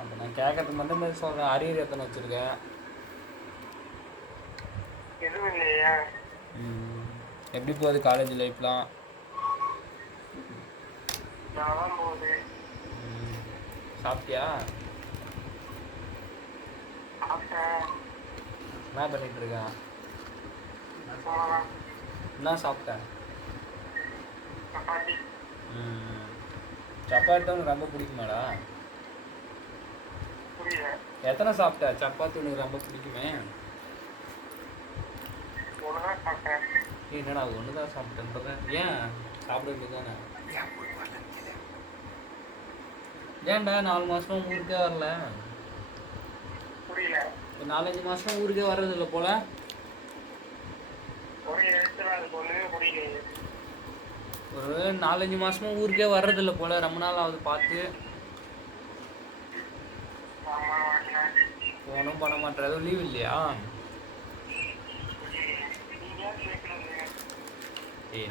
அப்போ நான் கேட்கறதுக்கு மட்டும் தான் சொல்கிறேன். அரியர் எத்தனை வச்சுருக்கேன்? எதுவும் இல்லையா? எப்படி போகுது காலேஜ் லைஃப்லாம்? நல்லா போகுது. சாப்பிட்டியா? சாப்பிட்டேன். என்ன பண்ணிட்டு இருக்கேன்? அவ்வளோதான். என்ன சாப்பிட்டேன்? சப்பாத்தி. சப்பாத்தி உனக்கு ரொம்ப பிடிக்குமாடா? புரியல. எத்தனை சாப்பிட்ட? சப்பாத்தி உனக்கு ரொம்ப பிடிக்குமே. ஒன்றுதான் சாப்பிட்டேன். என்னடா அது ஒன்று தான் சாப்பிட்டேன்றத? ஏன் சாப்பிட வேண்டியதானே? ஏன்டா 4 மாதமா ஊருக்கே வரல? புரியல. 4-5 மாதமா ஊருக்கே வர்றதில்ல போல. ஒரு எழுத்துல அதுக்கு ஒன்றுமே புரியலையே. ஒரு 4-5 மாதமா ஊருக்கே வர்றதில்ல போல. ரொம்ப நாள் ஆகுது பார்த்து. ஆமாம், வரல. ஃபோனும் பண்ண மாட்டேன். எதுவும் லீவ் இல்லையா? நீங்க ஏன் கேட்குறது?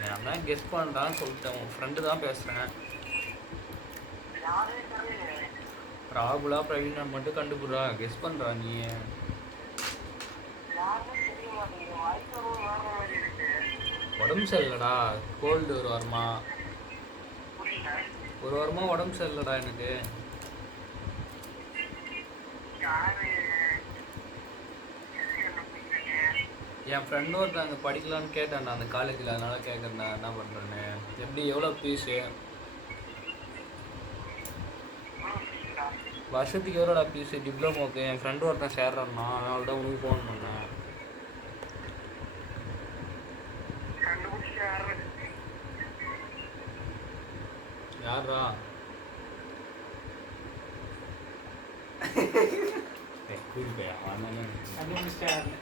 நான் தான் கெஸ் பண்ணுறான்னு சொல்லிட்டேன். உன் ஃப்ரெண்டு தான் பேசுகிறேன். யாரே தெரியல. ராகுலா பிரவீனா மட்டும் கண்டுபிடுறா. கெஸ் பண்ணுறா நீ. யாருமே தெரிய மாட்டேங்குது. வாய்ப்பு வேற மாதிரி இருக்கு. உடம்பு சரியில்லடா. கோல்டு ஒரு வாரமா. புரியல. ஒரு வாரமாக உடம்பு சரியில்லடா எனக்கு. யாரு? என் ஃப்ரெண்டு ஒருத்தங்க படிக்கலான்னு கேட்டேன்டா அந்த காலேஜில். அதனால கேட்குறேன்டா என்ன பண்ணுறேன்னு. எப்படி எவ்வளோ ஃபீஸு? வருஷத்துக்கு எவ்வளோடா ஃபீஸு டிப்ளமோக்கு? என் ஃப்ரெண்டு ஒருத்தன் சேர்றான்னா, அதனால தான் உனக்கு ஃபோன் பண்ணேன். யாரா? கூட்டிப்பையா? கண்டுபிடிச்சிட்டாரு.